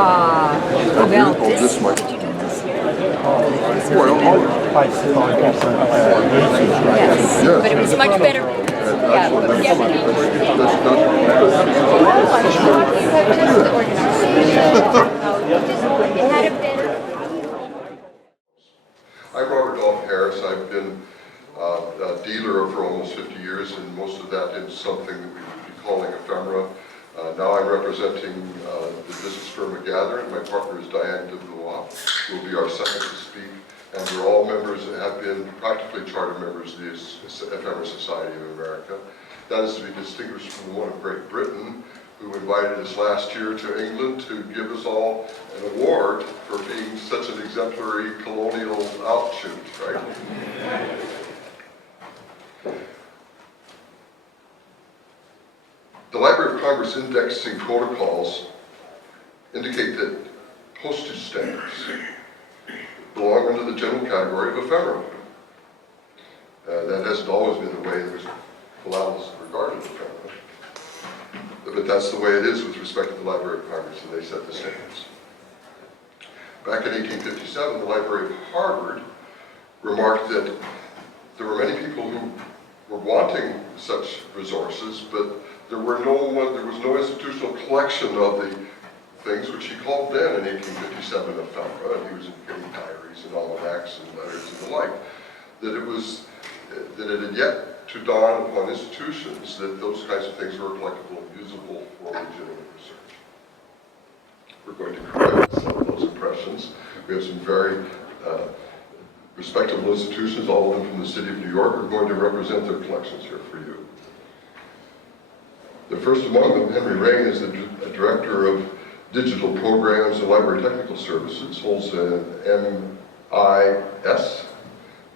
Well, this might. Well, yes, but it was much better. I'm Robert Dalton Harris. I've been a dealer for almost 50 years, and most of that in something that we would be calling Ephemera. Now I'm representing the business firm Agatherin. My partner is Diane DeBlois, who will be our second to speak. And we're all members, have been practically charter members of the Ephemera Society of America. That is to be distinguished from the one of Great Britain, who invited us last year to England to give us all an award for being such an exemplary colonial outshoot, right? The Library of Congress indexing protocols indicate that postage stamps belong under the general category of ephemera. That hasn't always been the way in which philatelist regarded ephemera. But that's the way it is with respect to the Library of Congress, and they set the standards. Back in 1857, the Library of Harvard remarked that there were many people who were wanting such resources, but there was no institutional collection of the things which he called then in 1857 ephemera, and he was getting diaries and almanacs and letters and the like, that it had yet to dawn upon institutions that those kinds of things were collectible and usable for legitimate research. We're going to correct some of those impressions. We have some very respectable institutions, all of them from the city of New York, who are going to represent their collections here for you. The first among them, Henry Raine, is the director of digital programs and library technical services, holds an MIS.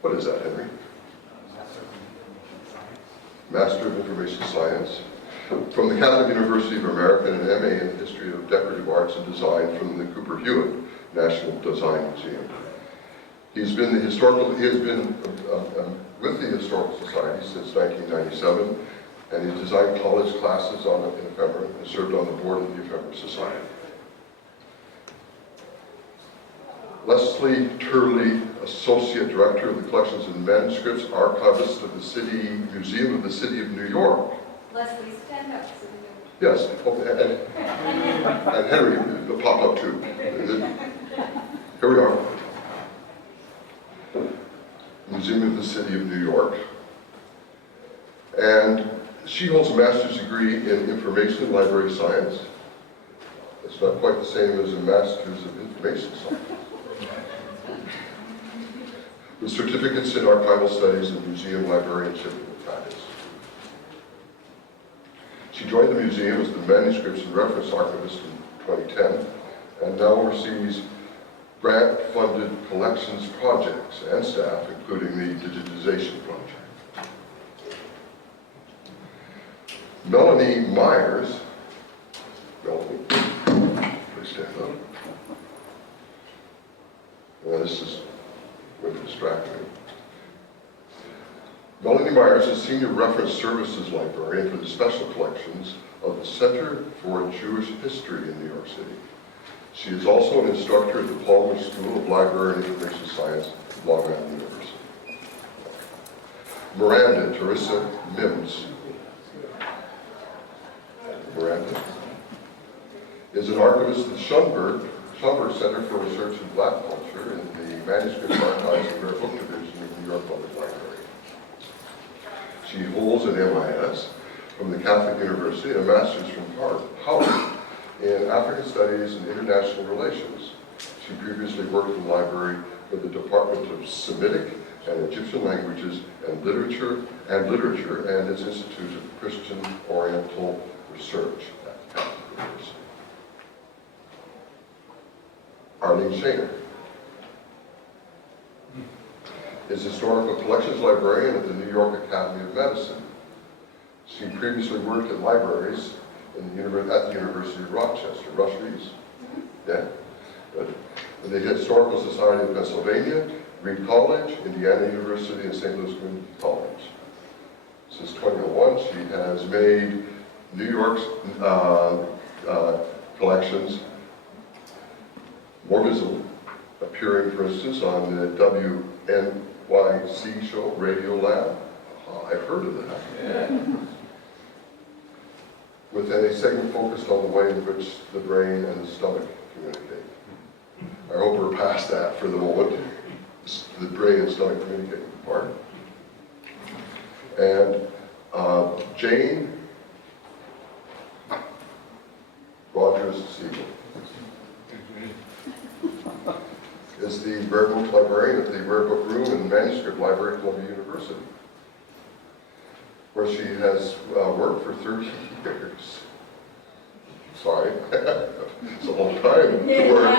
What is that, Henry? Master of Information Science, from the Catholic University of America, and an MA in the History of Decorative Arts and Design from the Cooper Hewitt National Design Museum. He has been with the Historical Society since 1997, and he's designed college classes on ephemera and served on the board of the Ephemera Society. Leslie Turley, Associate Director of the Collections and Manuscripts, Archivist of the City Museum of the City of New York. Leslie, stand up. Yes, and Henry will pop up too. Here we are. Museum of the City of New York. And she holds a master's degree in Information and Library Science. It's not quite the same as a Master's of Information Science. With certificates in archival studies and museum librarianship and practice. She joined the museum as the manuscripts and reference archivist in 2010, and now oversees grant-funded collections projects and staff, including the digitization project. Melanie Meyers, Melanie, please stand up. This is going to distract me. Melanie Meyers is Senior Reference Services Librarian for the Special Collections of the Center for Jewish History in New York City. She is also an instructor at the Palmer School of Library and Information Science at Long Island University. Miranda Teresa Mims. Miranda is an archivist at the Schomburg Center for Research in Black Culture in the Manuscript Archives and Rare Book Division of New York Public Library. She holds an MIS from the Catholic University and a master's from Howard in African Studies and International Relations. She previously worked in the library for the Department of Semitic and Egyptian Languages and Literature and its Institute of Christian Oriental Research at the Catholic University. Arlene is Historical Collections Librarian at the New York Academy of Medicine. She previously worked in libraries at the University of Rochester. Rush-Rees? Yeah? Good. And the Historical Society of Pennsylvania, Reed College, Indiana University, and St. Louis Community College. Since 2001, she has made New York's collections more visible, appearing, for instance, on the WNYC show, Radio Lab. I've heard of that. Yeah. With a segment focused on the way in which the brain and the stomach communicate. I hope we're past that for the moment. The brain and stomach communicating part. And Jane Rogers Siegel is the Rare Book Librarian at the Rare Book Room and Manuscript Library at Columbia University, where she has worked for 30 years. Sorry, it's a long time to work.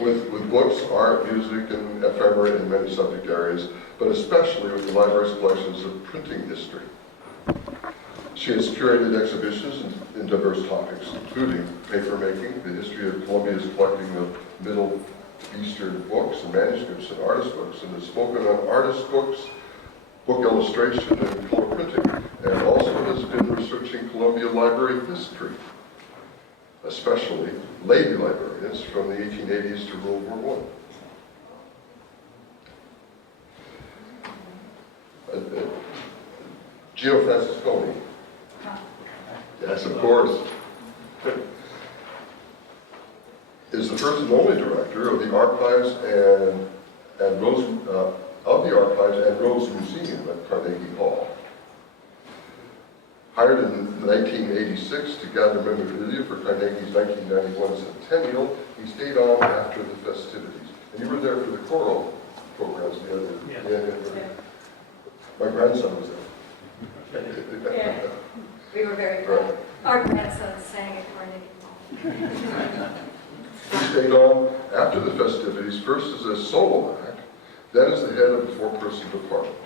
with books, art, music, and ephemera in many subject areas, but especially with the library's collections of printing history. She has curated exhibitions in diverse topics, including papermaking, the history of Columbia's collecting of Middle Eastern books and manuscripts and artist books, and has spoken on artist books, book illustration, and color printing, and also has been researching Columbia Library history, especially lady librarians from the 1880s to World War I. Gino Francesconi. Yes, of course. Is the first and only director of the Archives and Rose Museum at Carnegie Hall. Hired in 1986 to gather memorabilia for Carnegie's 1991 centennial, he stayed on after the festivities. And you were there for the choral programs the other day. Yeah. My grandson was there. Yeah, we were very proud. Our grandson sang at Carnegie Hall. He stayed on after the festivities, first as a solo act, then as the head of a four-person department.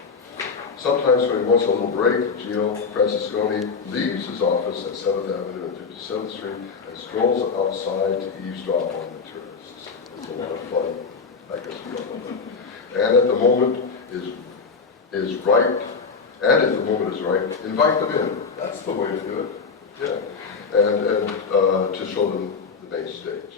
Sometimes when he wants a little break, Gino Francesconi leaves his office at 7th Avenue and 57th Street and strolls outside to eavesdrop on the tourists. It's a lot of fun, I guess we all know that. And if the moment is right, invite them in. That's the way to do it. Yeah. And to show them the main stage.